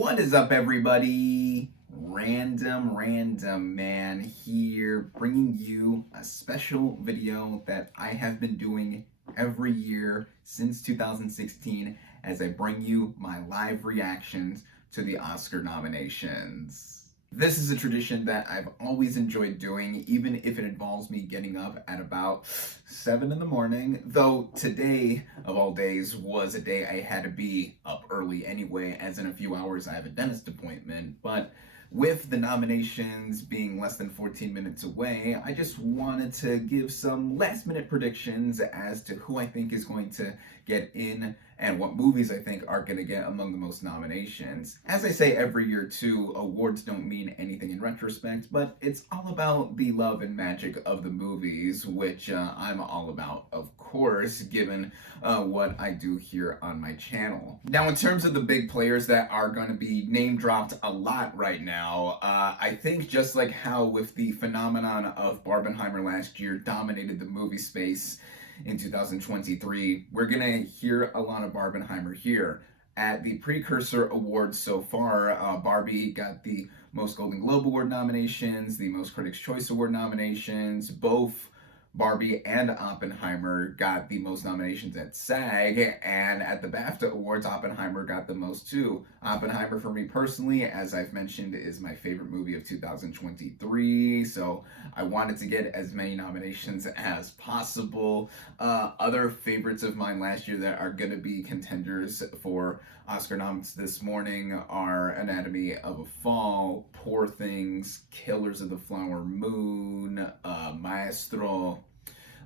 What is up, everybody? Random Man here, bringing you a special video that I have been doing every year since 2016 as I bring you my live reactions to the Oscar nominations. This is a tradition that I've always enjoyed doing, even if it involves me getting up at about 7 in the morning, though today, of all days, was a day I had to be up early anyway, as in a few hours I have a dentist appointment. But with the nominations being less than 14 minutes away, I just wanted to give some last-minute predictions as to who I think is going to get in and what movies I think are going to get among the most nominations. As I say every year too, awards don't mean anything in retrospect, but it's all about the love and magic of the movies, which I'm all about, of course, given what I do here on my channel. Now, in terms of the big players that are going to be name-dropped a lot right now, I think just like how with the phenomenon of Barbenheimer last year dominated the movie space in 2023, we're gonna hear a lot of Barbenheimer here. At the precursor awards so far, Barbie got the most Golden Globe Award nominations, the most Critics' Choice Award nominations. Both Barbie and Oppenheimer got the most nominations at SAG, and at the BAFTA Awards, Oppenheimer got the most too. Oppenheimer, for me personally, as I've mentioned, is my favorite movie of 2023, so I wanted to get as many nominations as possible. Other favorites of mine last year that are going to be contenders for Oscar noms this morning are Anatomy of a Fall, Poor Things, Killers of the Flower Moon, Maestro,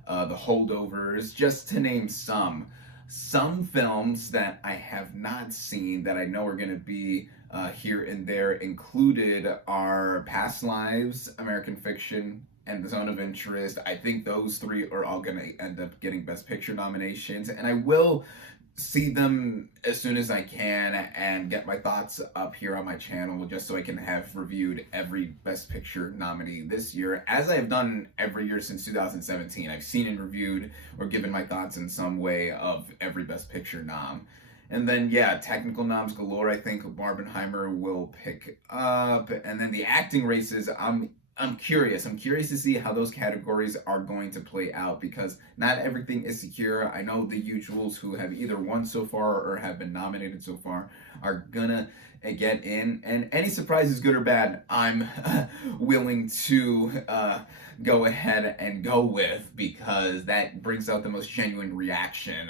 The Holdovers, just to name some. Some films that I have not seen that I know are going to be here and there included are Past Lives, American Fiction, and The Zone of Interest. I think those three are all going to end up getting Best Picture nominations, and I will see them as soon as I can and get my thoughts up here on my channel just so I can have reviewed every Best Picture nominee this year, as I have done every year since 2017. I've seen and reviewed or given my thoughts in some way of every Best Picture nom. And then, yeah, technical noms galore. I think Barbenheimer will pick up. And then the acting races, I'm curious. I'm curious to see how those categories are going to play out, because not everything is secure. I know the usuals who have either won so far or have been nominated so far are gonna get in, and any surprises, good or bad, I'm willing to go ahead and go with, because that brings out the most genuine reaction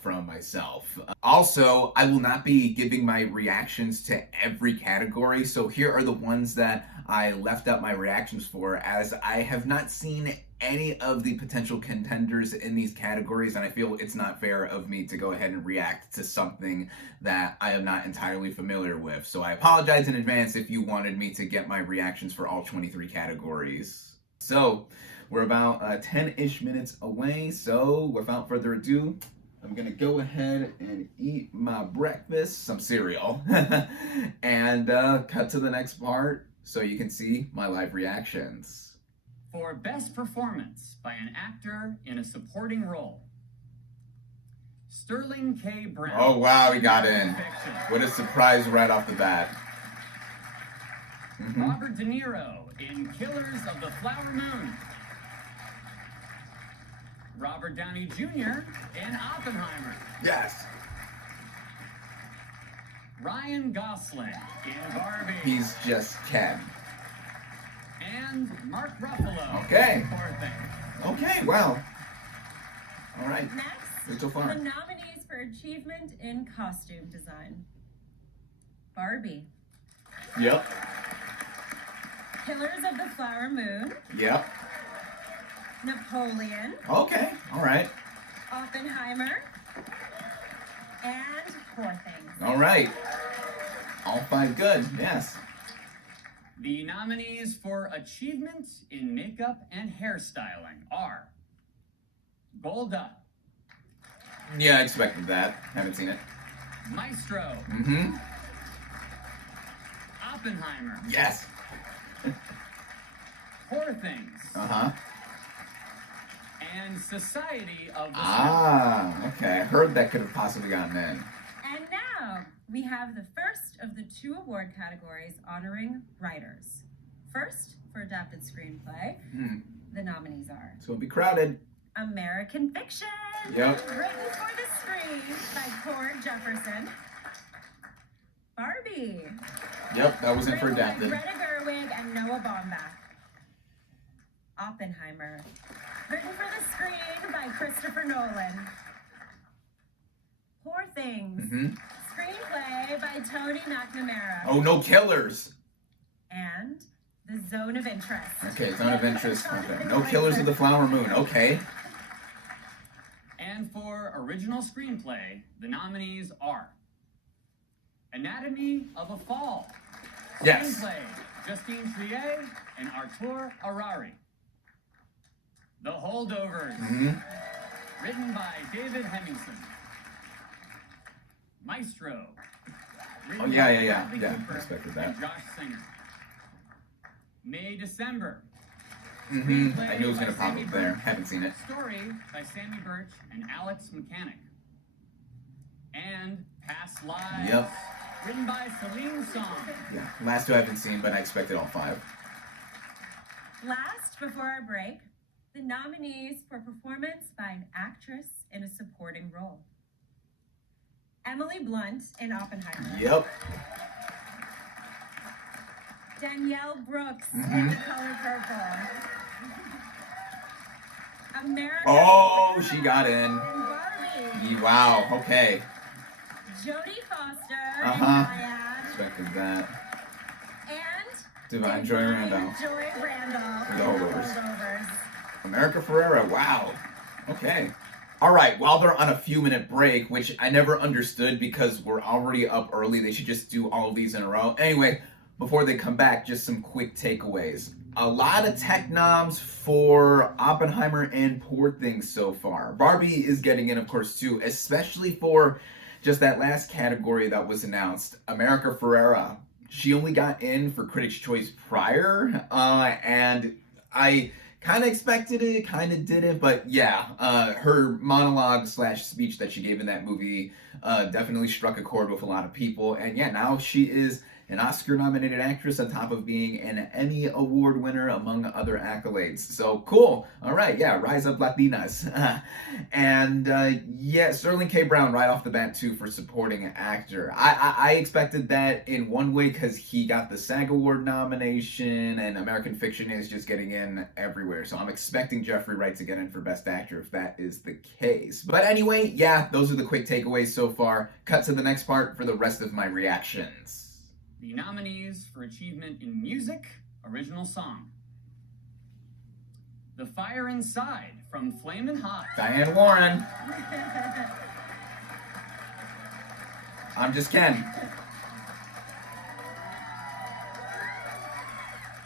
from myself. Also, I will not be giving my reactions to every category, so here are the ones that I left out my reactions for, as I have not seen any of the potential contenders in these categories, and I feel it's not fair of me to go ahead and react to something that I am not entirely familiar with. So I apologize in advance if you wanted me to get my reactions for all 23 categories. So we're about 10-ish minutes away, so without further ado, I'm gonna go ahead and eat my breakfast, some cereal, and cut to the next part so you can see my live reactions. For Best Performance by an Actor in a Supporting Role, Sterling K. Brown. Oh wow, he got in. What a surprise right off the bat. Robert De Niro in Killers of the Flower Moon. Robert Downey Jr. in Oppenheimer. Yes. Ryan Gosling in Barbie. He's just Ken. And Mark Ruffalo. Okay. In Poor Things. Okay, wow. All right. Next, So far. the nominees for achievement in costume design. Barbie. Yep. Killers of the Flower Moon. Yep. Napoleon. Okay, all right. Oppenheimer. And Poor Things. All right. All five good, yes. The nominees for achievement in makeup and hairstyling are Golda. Yeah, I expected that. Haven't seen it. Maestro. Oppenheimer. Yes. Poor Things. And Society of the Ah, okay. I heard that could have possibly gotten in. And now, now we have the first of the 2 award categories honoring writers. First, for adapted screenplay, the nominees are It's gonna be crowded. American Fiction, Yep. written for the screen by Cord Jefferson. Barbie, Yep, that was in for written by adapted. Greta Gerwig and Noah Baumbach. Oppenheimer, written for the screen by Christopher Nolan. Poor Things, screenplay by Tony McNamara. Oh, no killers. And The Zone of Interest. Okay, Zone of Interest. Okay. No Killers of the Flower Moon. Okay. And for original screenplay, the nominees are Anatomy of a Fall. Yes. Screenplay, Justine Triet and Artur Harari. The Holdovers. Written by David Hemmingson. Maestro. Oh, written yeah, by yeah, yeah. Bradley Yeah, Cooper expected that. and Josh Singer. May December. I knew it was gonna pop up there. Haven't seen it. Story by Sammy Birch and Alex Mechanic. And Past Lives. Yep. Written by Celine Song. Yeah. Last 2 I haven't seen, but I expected all 5. Last, before our break, the nominees for performance by an actress in a supporting role. Emily Blunt in Oppenheimer. Yep. Danielle Brooks in The Color Purple. America. Oh, she got in. Barbie. Wow. Okay. Jodie Foster in Uh-huh. Dyad. Expected that. And Divine Joy Randolph. Joy Randolph. The Holdovers. Holdovers. America Ferrera. Wow. Okay. All right. While they're on a few-minute break, which I never understood because we're already up early, they should just do all of these in a row. Anyway, before they come back, just some quick takeaways. A lot of tech noms for Oppenheimer and Poor Things so far. Barbie is getting in, of course, too, especially for just that last category that was announced. America Ferrera. She only got in for Critics' Choice prior, and I kind of expected it, kind of didn't, but yeah, her monologue / speech that she gave in that movie definitely struck a chord with a lot of people, and yeah, now she is an Oscar-nominated actress on top of being an Emmy Award winner, among other accolades. So cool. All right, yeah, rise up Latinas. And yeah, Sterling K. Brown right off the bat too for supporting actor. I expected that in one way because he got the SAG Award nomination, and American Fiction is just getting in everywhere. So I'm expecting Jeffrey Wright to get in for Best Actor if that is the case. But anyway, yeah, those are the quick takeaways so far. Cut to the next part for the rest of my reactions. The nominees for achievement in music, original song. The Fire Inside from Flamin' Hot. Diane Warren. I'm just Ken.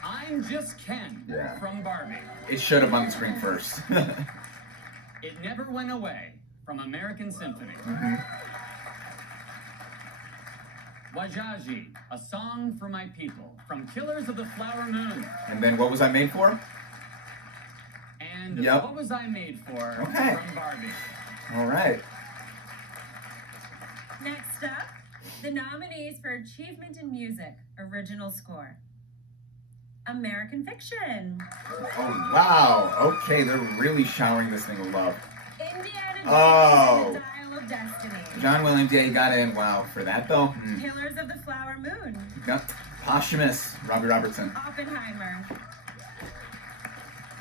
I'm Just Ken Yeah. from Barbie. It showed up on the screen first. It Never Went Away from American Symphony. Wajaji, A Song for My People from Killers of the Flower Moon. And then what was I made for? And Yep. What Was I Made For Okay. from Barbie. All right. Next up, the nominees for Achievement in Music, Original Score. American Fiction. Oh, wow. Okay, they're really showering this thing with love. Indiana Jones Oh. and the Dial of Destiny. John Williams, yeah, he got in. Wow, for that though. Killers of the Flower Moon. Yep. Posthumous, Robbie Robertson. Oppenheimer.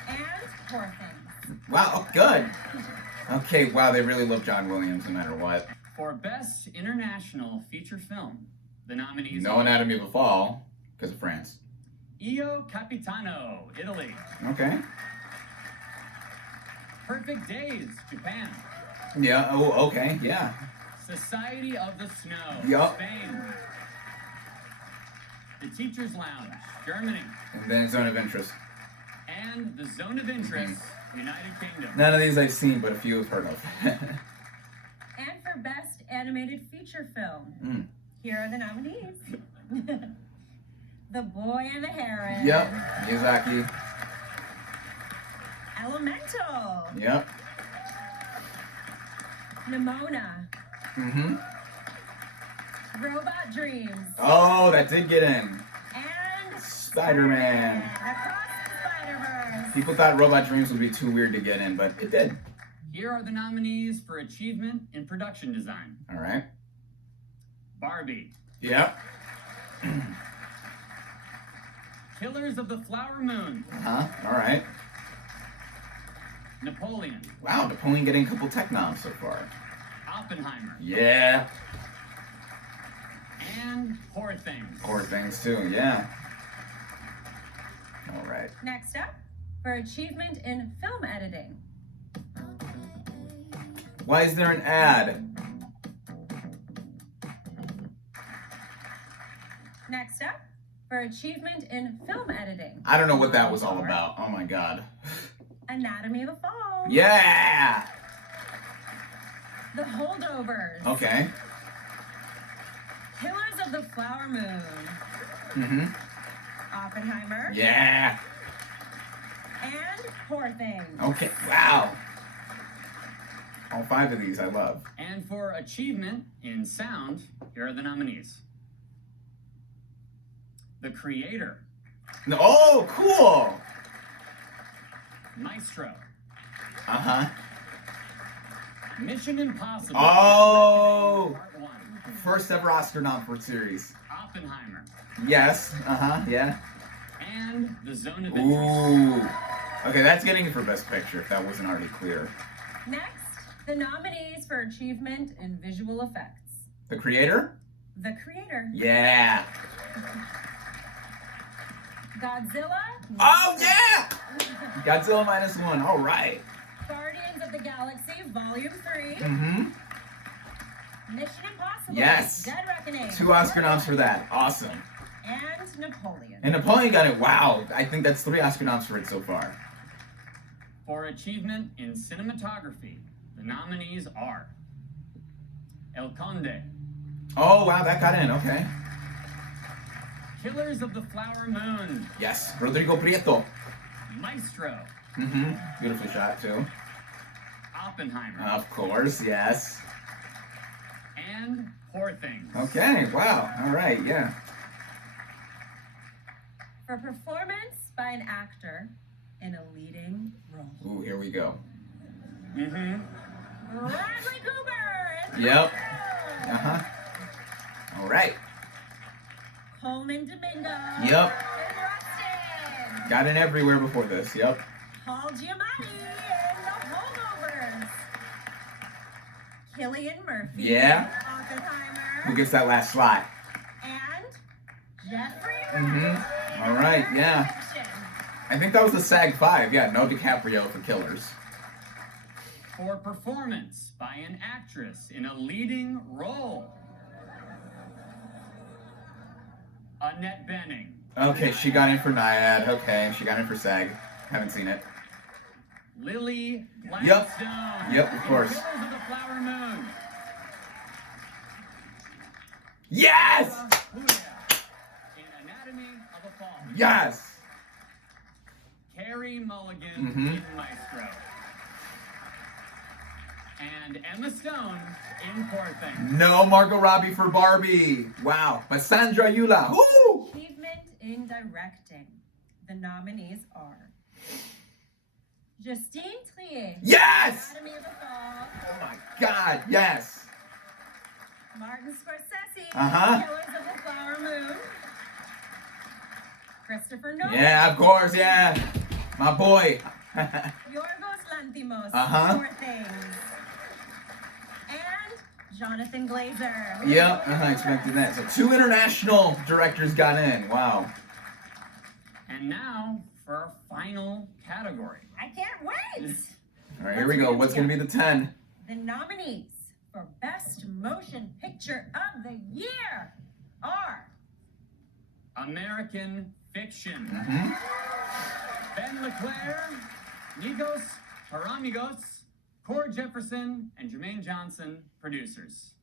And Poor Things. Wow, oh, good. Okay, wow, they really love John Williams no matter what. For Best International Feature Film, the nominees No are Anatomy of a Fall, because of France. Io Capitano, Italy. Okay. Perfect Days, Japan. Yeah, oh, okay, yeah. Society of the Snow, Yup. Spain. The Teacher's Lounge, Germany. And then Zone of Interest. And The Zone of Interest, United Kingdom. None of these I've seen, but a few I've heard of. And for Best Animated Feature Film, here are the nominees. The Boy and the Heron. Yep, Miyazaki. Elemental. Yep. Nimona. Robot Dreams. Oh, that did get in. And Spider-Man. Across the Spider-Verse. People thought Robot Dreams would be too weird to get in, but it did. Here are the nominees for achievement in production design. All right. Barbie. Yep. Killers of the Flower Moon. All right. Napoleon. Wow, Napoleon getting a couple tech noms so far. Oppenheimer. Yeah. And Poor Things. Poor Things too, yeah. All right. Next up, for achievement in film editing. Why is there an ad? Next up, for achievement in film editing. I don't know what that was all about. Oh my god. Anatomy of a Fall. Yeah! The Holdovers. Okay. Killers of the Flower Moon. Mm-hmm. Oppenheimer. Yeah! And Poor Things. Okay, wow. All 5 of these I love. And for achievement in sound, here are the nominees. The Creator. No, oh, cool! Maestro. Uh-huh. Mission Impossible. Oh! Part 1. First ever Oscar nom for a series. Oppenheimer. Yes, yeah. And The Zone of Interest. Ooh. Okay, that's getting it for Best Picture, if that wasn't already clear. Next, the nominees for achievement in visual effects. The Creator? The Creator. Yeah. Godzilla. Oh, yeah! Godzilla -1, all right. Guardians of the Galaxy Volume 3. Mm-hmm. Mission Impossible. Yes. Dead Reckoning. 2 Oscar noms for that. Awesome. And Napoleon. And Napoleon got it. Wow. I think that's 3 Oscar noms for it so far. For achievement in cinematography, the nominees are El Conde. Oh, wow. That got in. Okay. Killers of the Flower Moon. Yes. Rodrigo Prieto. Maestro. Mm-hmm. Beautifully shot, too. Oppenheimer. Of course. Yes. And Poor Things. Okay. Wow. All right. Yeah. For performance by an actor in a leading role. Ooh, here we go. Mm-hmm. Bradley Cooper. Yep. Uh-huh. All right. Coleman Domingo. Yep. And Rustin. Got in everywhere before this. Yep. Paul Giamatti in The Holdovers. Cillian Murphy. Yeah. Oppenheimer. Who gets that last slot? And Jeffrey. Mm-hmm. All right. Yeah. Fiction. I think that was the SAG 5. Yeah. No DiCaprio for Killers. For performance by an actress in a leading role. Annette Bening. Okay, she got in for Naiad. Okay, she got in for SAG. Haven't seen it. Lily Gladstone. Yep, of course. Killers of the Flower Moon. Yes! In Anatomy of a Fall. Yes! Carey Mulligan Mhm. in Maestro. And Emma Stone in Poor Things. No Margot Robbie for Barbie. Wow. But Sandra Eula. Woo! Achievement in directing. The nominees are Justine Triet. Yes! Anatomy of a Fall. Oh my God, yes. Martin Scorsese. Uh-huh. Killers of the Flower Moon. Christopher Nolan. Yeah, of course, yeah. My boy. Yorgos Lanthimos. Uh-huh. Poor Things. And Jonathan Glazer. Yep, I expected that. So 2 international directors got in. Wow. And now for our final category. I can't wait. All right, here we go. What's going to be the 10? The nominees for Best Motion Picture of the Year are American Fiction. Mm-hmm. Ben LeClaire, Nikos Paramigos, Cord Jefferson, and Jermaine Johnson, producers.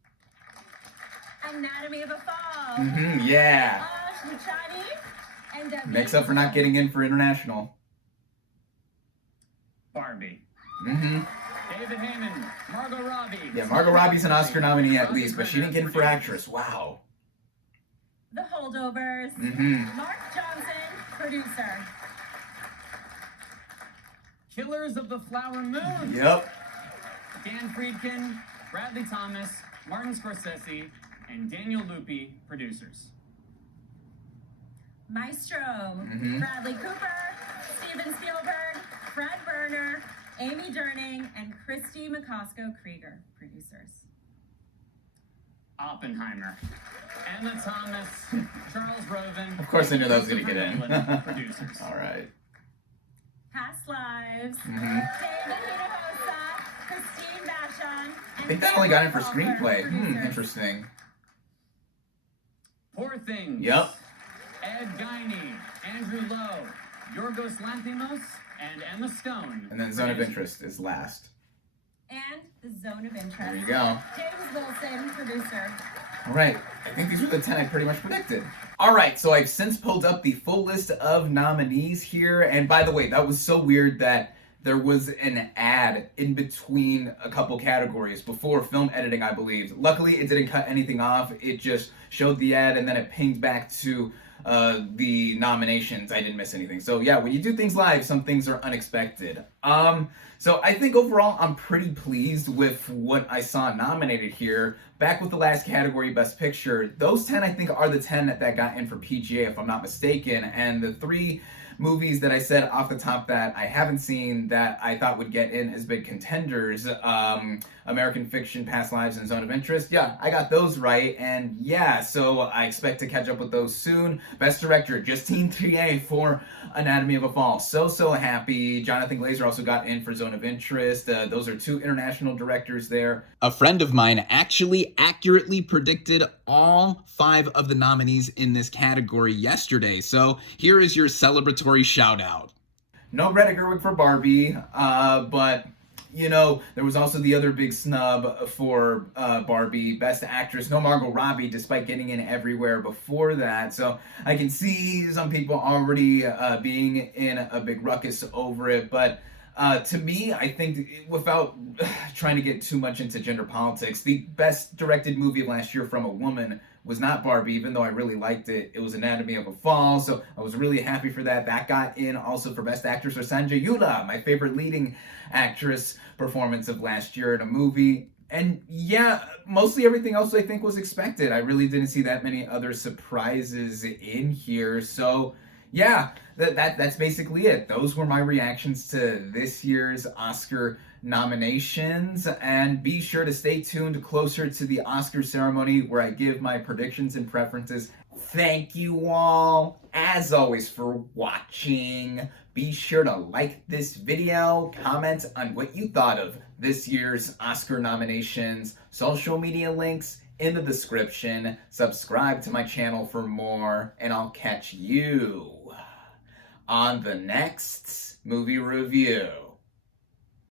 Anatomy of a Fall. Mm-hmm, yeah. Ash Michani and David Makes up for not getting in for international. Barbie. Mm-hmm. David Heyman, Margot Robbie. Yeah, Margot Robbie's an Oscar nominee at least, but she didn't get it for actress. Wow. The Holdovers. Mark Johnson, producer. Killers of the Flower Moon. Yep. Dan Friedkin, Bradley Thomas, Martin Scorsese, and Daniel Lupi, producers. Maestro. Bradley Cooper, Steven Spielberg, Fred Werner, Amy Durning, and Christy McCosco Krieger, producers. Oppenheimer, Emma Thomas, Charles Roven. Of course I knew that was going to get in. Producers. All right. Past Lives, David Hinojosa, Christine Vachon, I think that only got in for screenplay. Interesting. Poor Things. Yep. Ed Guiney, Andrew Lowe, Yorgos Lanthimos, and Emma Stone. And then Zone of Interest is last. And The Zone of Interest. There you go. James Wilson, producer. All right, I think these were the 10 I pretty much predicted. All right, so I've since pulled up the full list of nominees here. And by the way, that was so weird that there was an ad in between a couple categories before film editing, I believe. Luckily, it didn't cut anything off. It just showed the ad and then it pinged back to the nominations. I didn't miss anything. So yeah, when you do things live, some things are unexpected. So I think overall I'm pretty pleased with what I saw nominated here. Back with the last category, Best Picture, those 10 I think are the 10 that got in for PGA if I'm not mistaken, and the 3 movies that I said off the top that I haven't seen that I thought would get in as big contenders, American Fiction, Past Lives, and Zone of Interest. Yeah, I got those right, and yeah, so I expect to catch up with those soon. Best Director, Justine Triet for Anatomy of a Fall. So happy. Jonathan Glazer also got in for Zone of Interest. Those are 2 international directors there. A friend of mine actually accurately predicted all 5 of the nominees in this category yesterday, so here is your celebratory shout out. No Greta Gerwig for Barbie, but you know, there was also the other big snub for Barbie, Best Actress, no Margot Robbie, despite getting in everywhere before that. So I can see some people already being in a big ruckus over it, but to me, I think, without trying to get too much into gender politics, the best directed movie last year from a woman was not Barbie, even though I really liked it. It was Anatomy of a Fall, so I was really happy for that. That got in also for Best Actress for Sanjay Yula, my favorite leading actress performance of last year in a movie. And yeah, mostly everything else I think was expected. I really didn't see that many other surprises in here, so yeah, that's basically it. Those were my reactions to this year's Oscar nominations, and be sure to stay tuned closer to the Oscar ceremony where I give my predictions and preferences. Thank you all, as always, for watching. Be sure to like this video, comment on what you thought of this year's Oscar nominations, social media links in the description, subscribe to my channel for more, and I'll catch you on the next movie review.